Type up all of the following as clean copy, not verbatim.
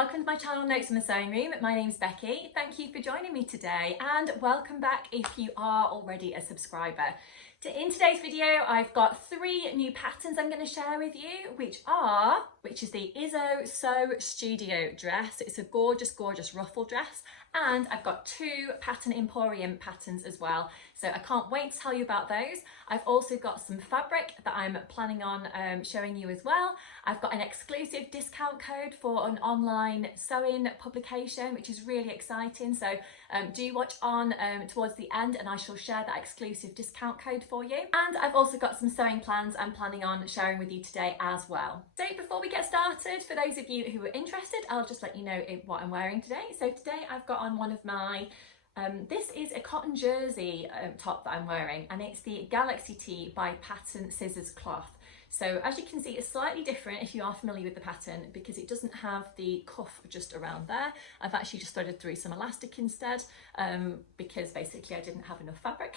welcome to my channel Notes from the Sewing Room. My name's Becky. Thank you for joining me today and welcome back if you are already a subscriber. In today's video I've got 3 new patterns I'm going to share with you, which is the Izzo Sew Studio dress. It's a gorgeous ruffle dress, and I've got 2 Pattern Emporium patterns as well, so I can't wait to tell you about those. I've also got some fabric that I'm planning on showing you as well. I've got an exclusive discount code for an online sewing publication, which is really exciting, so do watch on towards the end and I shall share that exclusive discount code for you. And I've also got some sewing plans I'm planning on sharing with you today as well. So before we get started, for those of you who are interested, I'll just let you know what I'm wearing today. So today I've got on one of my this is a cotton jersey top that I'm wearing, and it's the Galaxy Tee by Pattern Scissors Cloth. So as you can see, it's slightly different if you are familiar with the pattern, because it doesn't have the cuff just around there. I've actually just threaded through some elastic instead, because basically I didn't have enough fabric.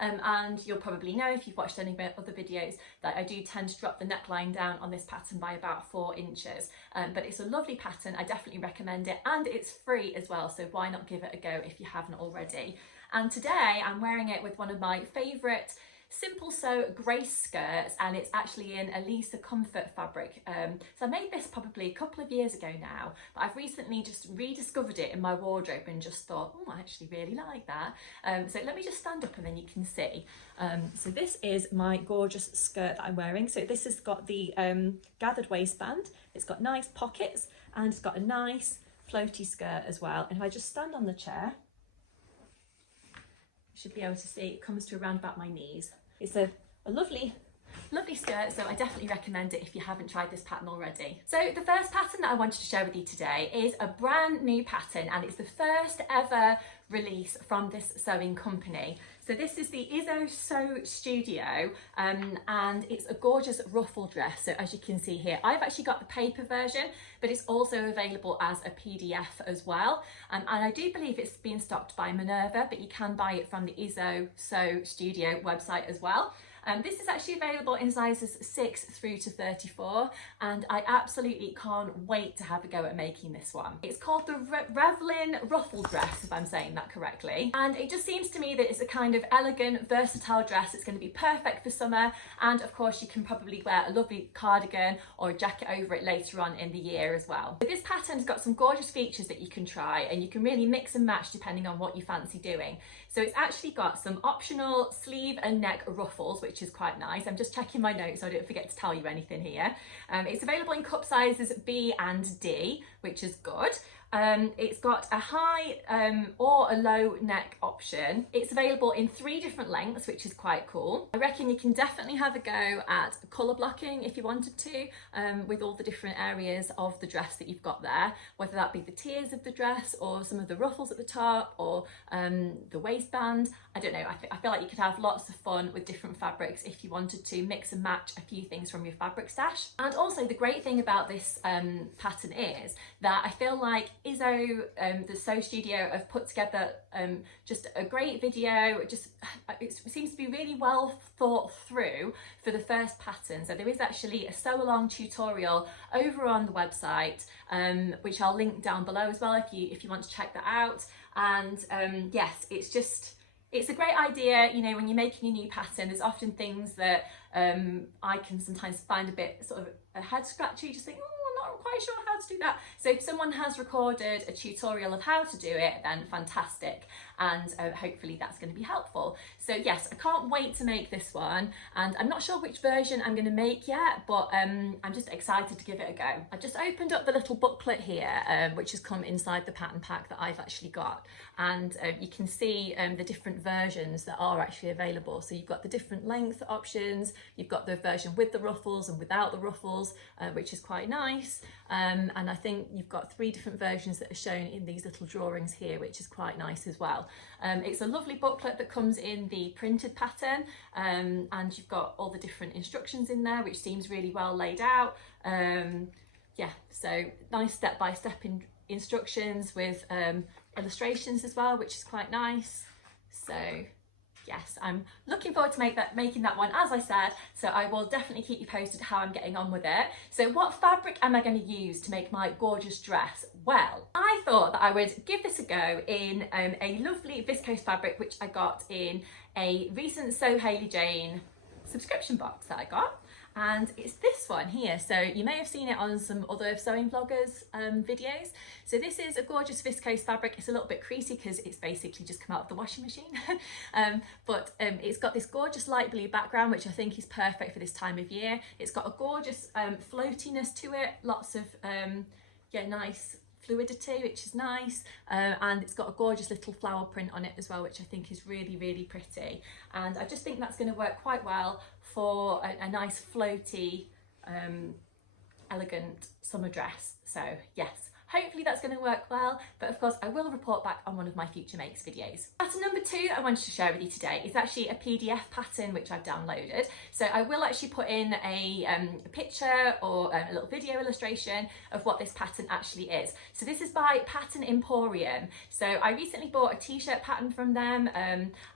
And you'll probably know if you've watched any other videos that I do tend to drop the neckline down on this pattern by about 4 inches. But it's a lovely pattern, I definitely recommend it, and it's free as well, so why not give it a go if you haven't already. And today I'm wearing it with one of my favourite Simple Sew Grace skirts, and it's actually in Elisa Comfort fabric. So I made this probably a couple of years ago now, but I've recently just rediscovered it in my wardrobe and just thought, oh, I actually really like that. So let me just stand up and then you can see. So this is my gorgeous skirt that I'm wearing. So this has got the gathered waistband, it's got nice pockets, and it's got a nice floaty skirt as well. And if I just stand on the chair, you should be able to see it comes to around about my knees. It's a lovely skirt, so I definitely recommend it if you haven't tried this pattern already. So the first pattern that I wanted to share with you today is a brand new pattern, and it's the first ever release from this sewing company. So this is the Izzo Sew Studio, and it's a gorgeous ruffle dress. So as you can see here, I've actually got the paper version, but it's also available as a PDF as well. And I do believe it's being stocked by Minerva, but you can buy it from the Izzo Sew Studio website as well. This is actually available in sizes 6 through to 34, and I absolutely can't wait to have a go at making this one. It's called the Revlin Ruffle Dress, if I'm saying that correctly, and it just seems to me that it's a kind of elegant, versatile dress. It's going to be perfect for summer, and of course you can probably wear a lovely cardigan or a jacket over it later on in the year as well. But this pattern's got some gorgeous features that you can try, and you can really mix and match depending on what you fancy doing. So it's actually got some optional sleeve and neck ruffles, which is quite nice. I'm just checking my notes so I don't forget to tell you anything here. It's available in cup sizes B and D, which is good. It's got a high or a low neck option. It's available in 3 different lengths, which is quite cool. I reckon you can definitely have a go at colour blocking if you wanted to, with all the different areas of the dress that you've got there, whether that be the tiers of the dress or some of the ruffles at the top or the waistband. I don't know, I feel like you could have lots of fun with different fabrics if you wanted to mix and match a few things from your fabric stash. And also the great thing about this pattern is that I feel like Izzo, the Sew Studio, have put together just a great video. It seems to be really well thought through for the first pattern. So there is actually a sew along tutorial over on the website, which I'll link down below as well if you want to check that out. And yes, it's a great idea. You know, when you're making a new pattern, there's often things that I can sometimes find a bit sort of a head scratchy, just think, oh, I'm not quite sure how to do that. So if someone has recorded a tutorial of how to do it, then fantastic, and hopefully that's going to be helpful. So yes, I can't wait to make this one, and I'm not sure which version I'm going to make yet, but I'm just excited to give it a go. I've just opened up the little booklet here, which has come inside the pattern pack that I've actually got, and you can see the different versions that are actually available. So you've got the different length options, you've got the version with the ruffles and without the ruffles, which is quite nice. And I think you've got 3 different versions that are shown in these little drawings here, which is quite nice as well. It's a lovely booklet that comes in the printed pattern, and you've got all the different instructions in there, which seems really well laid out. Yeah, so nice step-by-step instructions with illustrations as well, which is quite nice. So yes, I'm looking forward to making that one, as I said, so I will definitely keep you posted how I'm getting on with it. So what fabric am I going to use to make my gorgeous dress? Well, I thought that I would give this a go in a lovely viscose fabric which I got in a recent So Hayley Jane subscription box that I got. And it's this one here, so you may have seen it on some other sewing vloggers videos. So this is a gorgeous viscose fabric. It's a little bit creasy because it's basically just come out of the washing machine. But it's got this gorgeous light blue background, which I think is perfect for this time of year. It's got a gorgeous floatiness to it, lots of yeah, nice fluidity, which is nice, and it's got a gorgeous little flower print on it as well, which I think is really, really pretty. And I just think that's going to work quite well for a nice floaty elegant summer dress. So yes, hopefully that's going to work well, but of course I will report back on one of my future makes videos. Pattern number 2 I wanted to share with you today is actually a PDF pattern which I've downloaded. So I will actually put in a picture or a little video illustration of what this pattern actually is. So this is by Pattern Emporium. So I recently bought a t-shirt pattern from them,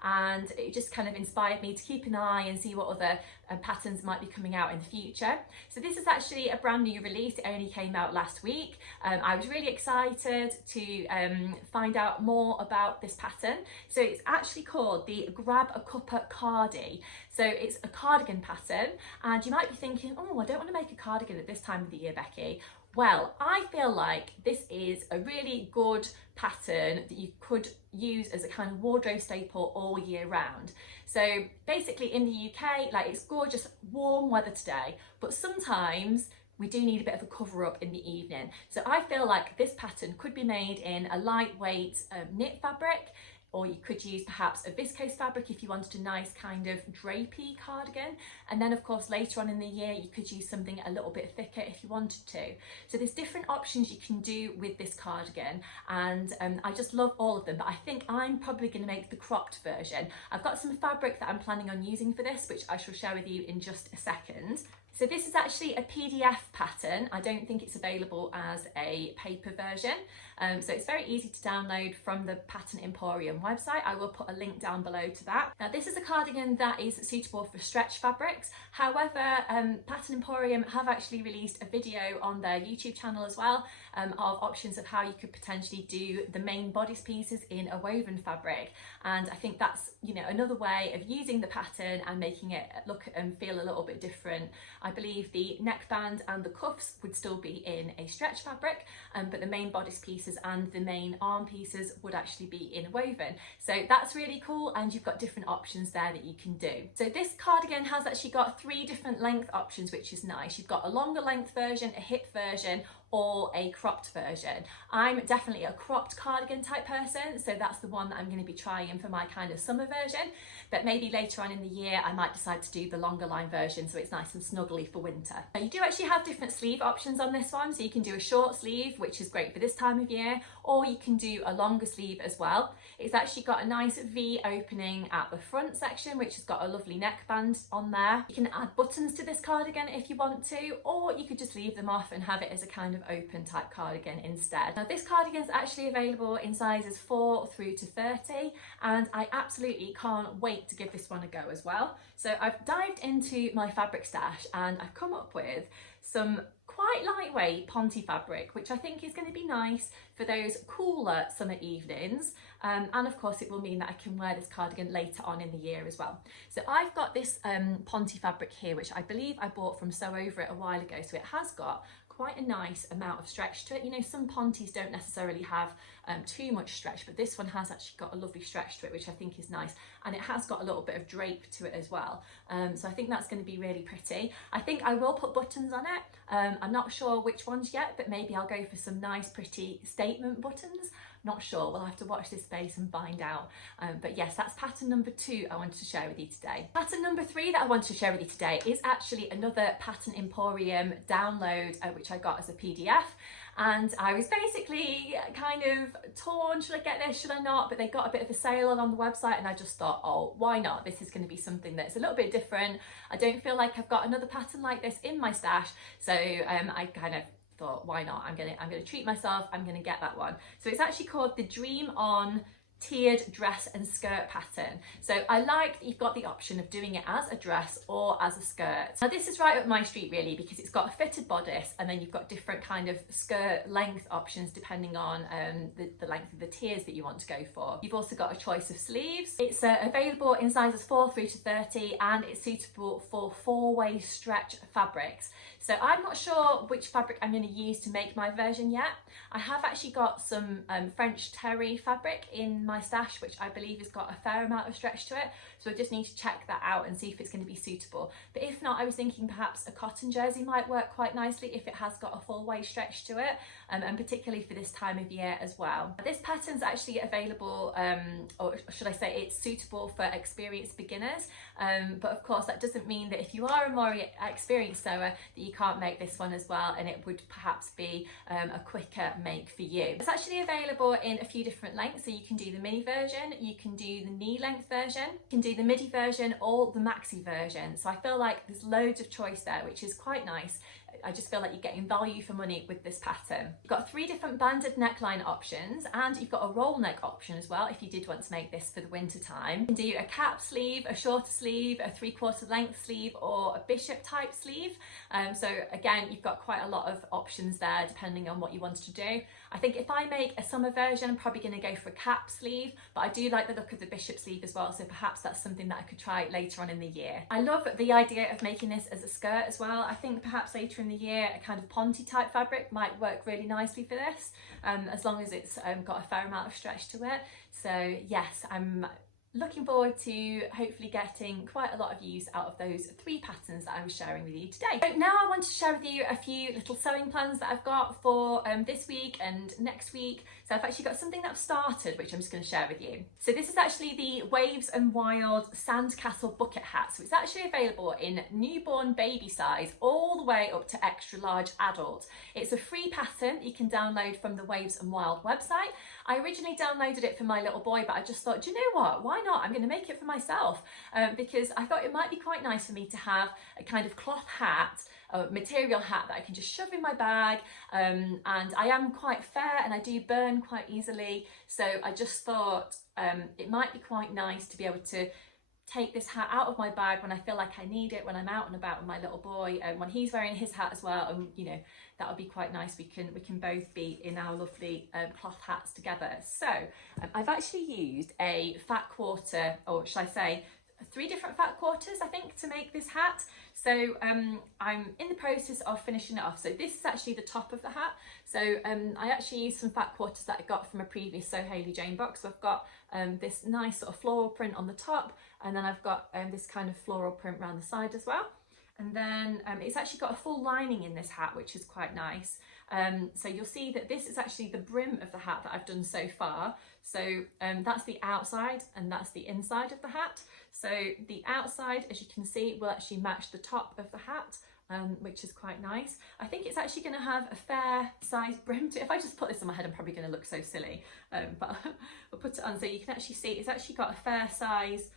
and it just kind of inspired me to keep an eye and see what other patterns might be coming out in the future. So this is actually a brand new release. It only came out last week. I was really excited to find out more about this pattern. So it's actually called the Grab a Cuppa Cardi. So it's a cardigan pattern, and you might be thinking, oh, I don't want to make a cardigan at this time of the year, Becky. Well, I feel like this is a really good pattern that you could use as a kind of wardrobe staple all year round. So basically in the UK, like, it's gorgeous warm weather today, but sometimes we do need a bit of a cover up in the evening. So I feel like this pattern could be made in a lightweight knit fabric, or you could use perhaps a viscose fabric if you wanted a nice kind of drapey cardigan. And then of course later on in the year you could use something a little bit thicker if you wanted to. So there's different options you can do with this cardigan, and I just love all of them, but I think I'm probably going to make the cropped version. I've got some fabric that I'm planning on using for this, which I shall share with you in just a second. So this is actually a PDF pattern. I don't think it's available as a paper version. So it's very easy to download from the Pattern Emporium website. I will put a link down below to that. Now this is a cardigan that is suitable for stretch fabrics. However, Pattern Emporium have actually released a video on their YouTube channel as well of options of how you could potentially do the main bodice pieces in a woven fabric. And I think that's, you know, another way of using the pattern and making it look and feel a little bit different. I believe the neckband and the cuffs would still be in a stretch fabric, but the main bodice pieces and the main arm pieces would actually be in a woven. So that's really cool, and you've got different options there that you can do. So this cardigan has actually got 3 different length options, which is nice. You've got a longer length version, a hip version, or a cropped version. I'm definitely a cropped cardigan type person, so that's the one that I'm going to be trying for my kind of summer version, but maybe later on in the year I might decide to do the longer line version so it's nice and snuggly for winter. Now, you do actually have different sleeve options on this one, so you can do a short sleeve, which is great for this time of year, or you can do a longer sleeve as well. It's actually got a nice V opening at the front section, which has got a lovely neckband on there. You can add buttons to this cardigan if you want to, or you could just leave them off and have it as a kind of open type cardigan instead. Now this cardigan is actually available in sizes 4 through to 30, and I absolutely can't wait to give this one a go as well. So I've dived into my fabric stash and I've come up with some quite lightweight ponte fabric, which I think is going to be nice for those cooler summer evenings, and of course it will mean that I can wear this cardigan later on in the year as well. So I've got this ponte fabric here, which I believe I bought from Sew Over It a while ago, so it has got quite a nice amount of stretch to it. You know, some pontes don't necessarily have too much stretch, but this one has actually got a lovely stretch to it, which I think is nice, and it has got a little bit of drape to it as well, so I think that's going to be really pretty. I think I will put buttons on it. I'm not sure which ones yet, but maybe I'll go for some nice pretty statement buttons. Not sure, we'll have to watch this space and find out. But yes, that's pattern number 2 I wanted to share with you today. Pattern number 3 that I wanted to share with you today is actually another Pattern Emporium download, which I got as a PDF. And I was basically kind of torn, should I get this, should I not? But they got a bit of a sale on the website, and I just thought, oh, why not? This is going to be something that's a little bit different. I don't feel like I've got another pattern like this in my stash, so I kind of thought, why not? I'm gonna treat myself, I'm gonna get that one. So it's actually called the Dream On tiered dress and skirt pattern. So I like that you've got the option of doing it as a dress or as a skirt. Now this is right up my street really, because it's got a fitted bodice and then you've got different kind of skirt length options depending on the length of the tiers that you want to go for. You've also got a choice of sleeves. It's available in sizes 4 through to 30 and it's suitable for 4-way stretch fabrics. So I'm not sure which fabric I'm going to use to make my version yet. I have actually got some French terry fabric in my stash, which I believe has got a fair amount of stretch to it. So I just need to check that out and see if it's going to be suitable. But if not, I was thinking perhaps a cotton jersey might work quite nicely if it has got a full way stretch to it, and particularly for this time of year as well. This pattern's actually available, or should I say it's suitable for experienced beginners. But of course that doesn't mean that if you are a more experienced sewer that you can't make this one as well, and it would perhaps be a quicker make for you. It's actually available in a few different lengths, so you can do the mini version, you can do the knee length version, you can do the midi version or the maxi version. So I feel like there's loads of choice there, which is quite nice. I just feel like you're getting value for money with this pattern. You've got 3 different banded neckline options and you've got a roll neck option as well if you did want to make this for the winter time. You can do a cap sleeve, a shorter sleeve, a 3/4 length sleeve or a bishop type sleeve. So again, you've got quite a lot of options there depending on what you want to do. I think if I make a summer version, I'm probably going to go for a cap sleeve, but I do like the look of the bishop sleeve as well, so perhaps that's something that I could try later on in the year. I love the idea of making this as a skirt as well. I think perhaps later in the year a kind of ponte type fabric might work really nicely for this, as long as it's got a fair amount of stretch to it. So yes, I'm looking forward to hopefully getting quite a lot of use out of those 3 patterns that I was sharing with you today. So now I want to share with you a few little sewing plans that I've got for this week and next week. So I've actually got something that I've started, which I'm just going to share with you. So this is actually the Waves and Wild Sandcastle bucket hat. So it's actually available in newborn baby size all the way up to extra large adult. It's a free pattern that you can download from the Waves and Wild website. I originally downloaded it for my little boy, but I just thought, do you know what? Why not? I'm going to make it for myself, because I thought it might be quite nice for me to have a kind of cloth hat, a material hat that I can just shove in my bag, and I am quite fair and I do burn quite easily, so I just thought it might be quite nice to be able to take this hat out of my bag when I feel like I need it, when I'm out and about with my little boy, and when he's wearing his hat as well, and you know, that would be quite nice. We can both be in our lovely cloth hats together. So I've actually used a fat quarter, or should I say 3 different fat quarters, I think, to make this hat. So I'm in the process of finishing it off. So this is actually the top of the hat. So I actually used some fat quarters that I got from a previous So Hayley Jane box. So I've got this nice sort of floral print on the top, and then I've got this kind of floral print around the side as well. And then it's actually got a full lining in this hat, which is quite nice. So you'll see that this is actually the brim of the hat that I've done so far. So that's the outside and that's the inside of the hat. So the outside, as you can see, will actually match the top of the hat, which is quite nice. I think it's actually going to have a fair size brim to it. If I just put this on my head, I'm probably going to look so silly, but I'll put it on so you can actually see it's actually got a fair size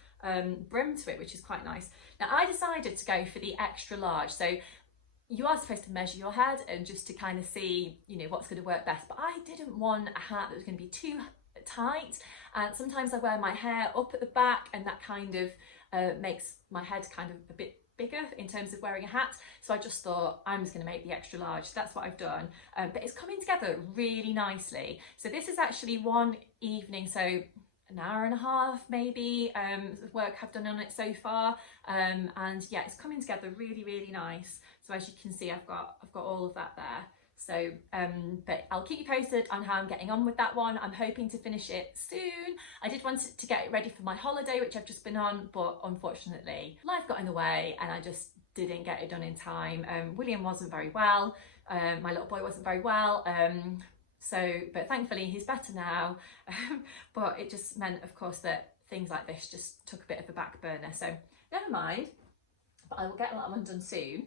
brim to it, which is quite nice. Now I decided to go for the extra large. So you are supposed to measure your head and just to kind of see, you know, what's going to work best, but I didn't want a hat that was going to be too tight, and sometimes I wear my hair up at the back and that kind of makes my head kind of a bit bigger in terms of wearing a hat. So I just thought I'm just going to make the extra large. So that's what I've done, but it's coming together really nicely. So this is actually one evening, so an hour and a half maybe work I've done on it so far, and yeah, it's coming together really nice. So as you can see, I've got all of that there. So but I'll keep you posted on how I'm getting on with that one. I'm hoping to finish it soon. I did want to get it ready for my holiday, which I've just been on, but unfortunately life got in the way and I just didn't get it done in time. William wasn't very well, my little boy wasn't very well, but thankfully he's better now. But it just meant, of course, that things like this just took a bit of a back burner, so never mind. But I will get that one done soon.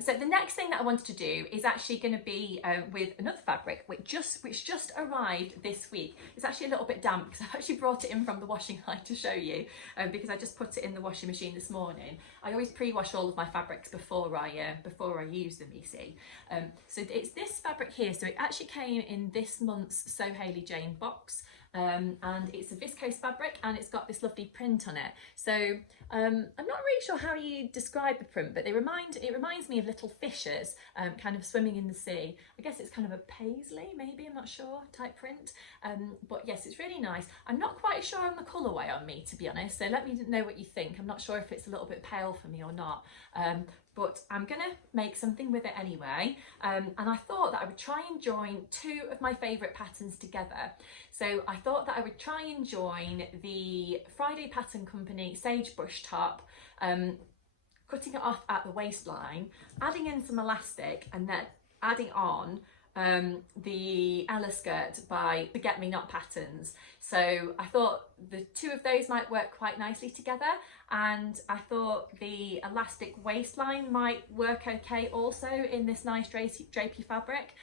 So the next thing that I wanted to do is actually going to be with another fabric which just arrived this week. It's actually a little bit damp because I've actually brought it in from the washing line to show you, because I just put it in the washing machine this morning. I always pre-wash all of my fabrics before I use them, you see. So it's this fabric here. So it actually came in this month's So Hayley Jane box. and it's a viscose fabric and it's got this lovely print on it. So I'm not really sure how you describe the print, but it reminds me of little fishes kind of swimming in the sea. I guess it's kind of a paisley, maybe, I'm not sure, type print. But yes, it's really nice. I'm not quite sure on the colourway on me, to be honest, so let me know what you think. I'm not sure if it's a little bit pale for me or not. But I'm gonna make something with it anyway, and I thought that I would try and join two of my favourite patterns together. So I thought that I would try and join the Friday Pattern Company Sagebrush top, cutting it off at the waistline, adding in some elastic, and then adding on the Ella skirt by Forget Me Not Patterns. So I thought the two of those might work quite nicely together, and I thought the elastic waistline might work okay also in this nice drapey fabric.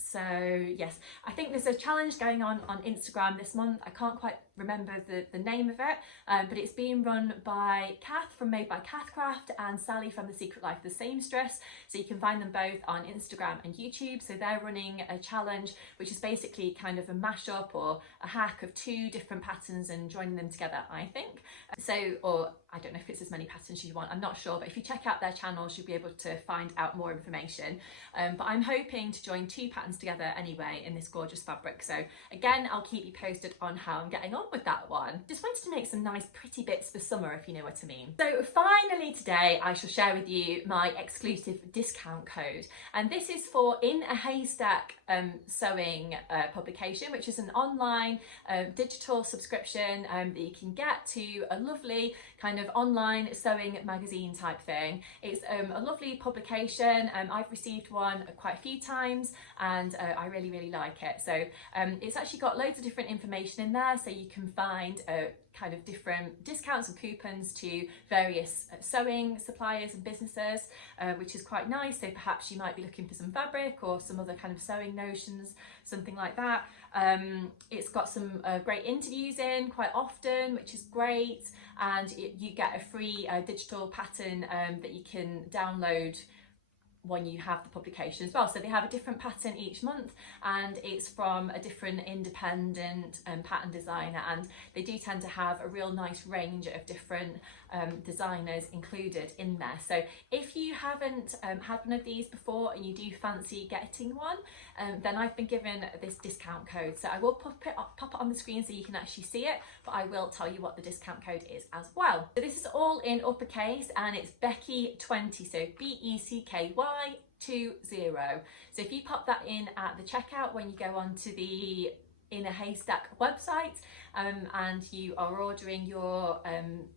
So yes, I think there's a challenge going on Instagram this month. I can't quite remember the name of it, but it's being run by Kath from Made by Kathcraft and Sally from The Secret Life of the Seamstress. So you can find them both on Instagram and YouTube. So they're running a challenge which is basically kind of a mashup or a hack of two different patterns and joining them together, I think. So, or I don't know if it's as many patterns you want, I'm not sure, but if you check out their channels you'll be able to find out more information. But I'm hoping to join two patterns together anyway in this gorgeous fabric. So again, I'll keep you posted on how I'm getting on with that one. Just wanted to make some nice pretty bits for summer, if you know what I mean. So finally today I shall share with you my exclusive discount code, and this is for In a Haystack sewing publication, which is an online digital subscription that you can get to a lovely kind of online sewing magazine type thing. It's a lovely publication. I've received one quite a few times and I really like it. So it's actually got loads of different information in there, so you can find kind of different discounts and coupons to various sewing suppliers and businesses, which is quite nice. So perhaps you might be looking for some fabric or some other kind of sewing notions, something like that. It's got some great interviews in quite often, which is great, and you get a free digital pattern that you can download when you have the publication as well. So they have a different pattern each month, and it's from a different independent pattern designer, and they do tend to have a real nice range of different designers included in there. So if you haven't had one of these before and you do fancy getting one, then I've been given this discount code. So I will pop it on the screen so you can actually see it, but I will tell you what the discount code is as well. So this is all in uppercase and it's Becky20, so BECKY 20. So if you pop that in at the checkout when you go onto the In a Haystack website, and you are ordering your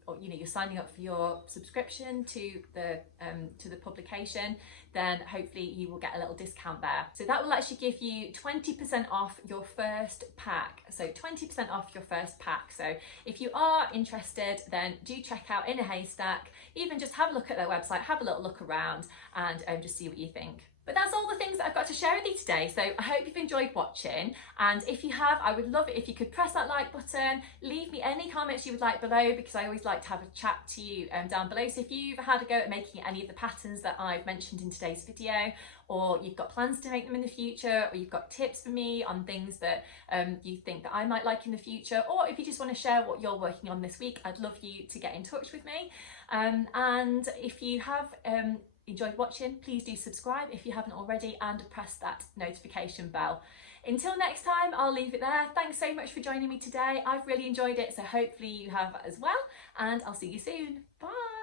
or you're signing up for your subscription to the publication, then hopefully you will get a little discount there. So that will actually give you 20% off your first pack. So 20% off your first pack. So if you are interested, then do check out In a Haystack. Even just have a look at their website, have a little look around, and just see what you think. But that's all the things that I've got to share with you today. So I hope you've enjoyed watching, and if you have, I would love it if you could press that like button, leave me any comments you would like below, because I always like to have a chat to you down below. So if you've had a go at making any of the patterns that I've mentioned in today's video, or you've got plans to make them in the future, or you've got tips for me on things that you think that I might like in the future, or if you just want to share what you're working on this week, I'd love you to get in touch with me. And if you have enjoyed watching, please do subscribe if you haven't already, and press that notification bell. Until next time, I'll leave it there. Thanks so much for joining me today. I've really enjoyed it, so hopefully you have as well, and I'll see you soon. Bye.